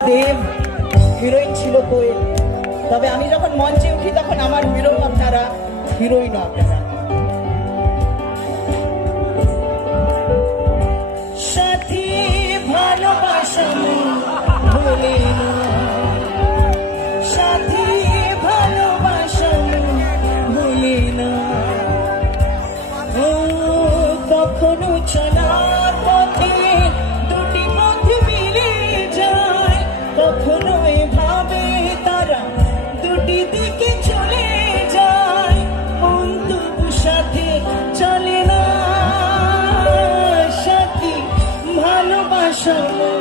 দেব, heroine ছিল কোয়েল তবে আমি যখন মঞ্চে উঠি, তখন আমার হিরো আপনারা হিরোইন আপনারা। সাথী ভালোবাসা ভুলে সাথী ভালোবাসা ভুলে না। কখনো চলার পথে Lord.